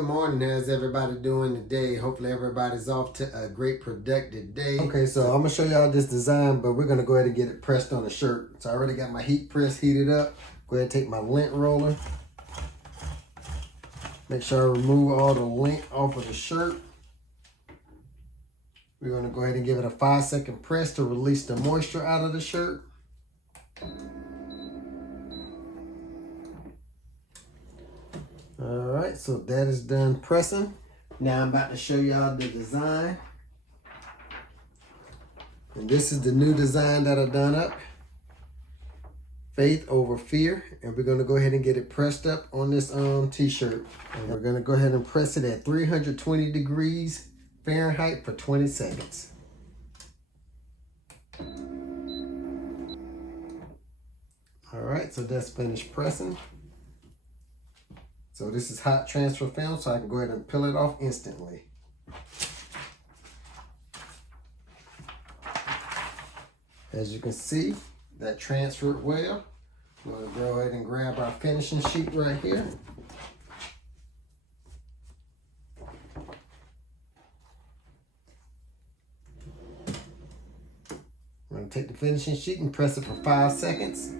Good morning. How's everybody doing today? Hopefully everybody's off to a great productive day. Okay, so I'm gonna show y'all this design, but we're gonna go ahead and get it pressed on the shirt. So I already got my heat press heated up. Go ahead and take my lint roller. Make sure I remove all the lint off of the shirt. We're gonna go ahead and give it a 5-second press to release the moisture out of the shirt. All right, so that is done pressing. Now I'm about to show y'all the design. And this is the new design that I done up. Faith over fear. And we're gonna go ahead and get it pressed up on this t-shirt. And we're gonna go ahead and press it at 320 degrees Fahrenheit for 20 seconds. All right, so that's finished pressing. So this is hot transfer film, so I can go ahead and peel it off instantly. As you can see, that transferred well. We're going to go ahead and grab our finishing sheet right here. I'm going to take the finishing sheet and press it for 5 seconds.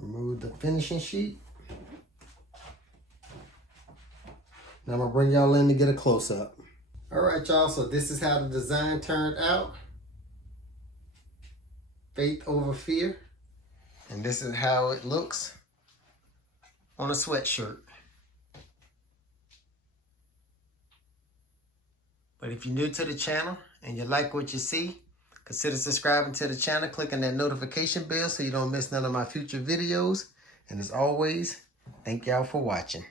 Remove the finishing sheet. Now I'm gonna bring y'all in to get a close-up. All right, y'all, so this is how the design turned out. Faith over fear. And this is how it looks on a sweatshirt. But if you're new to the channel and you like what you see, consider subscribing to the channel, clicking that notification bell so you don't miss none of my future videos. And as always, thank y'all for watching.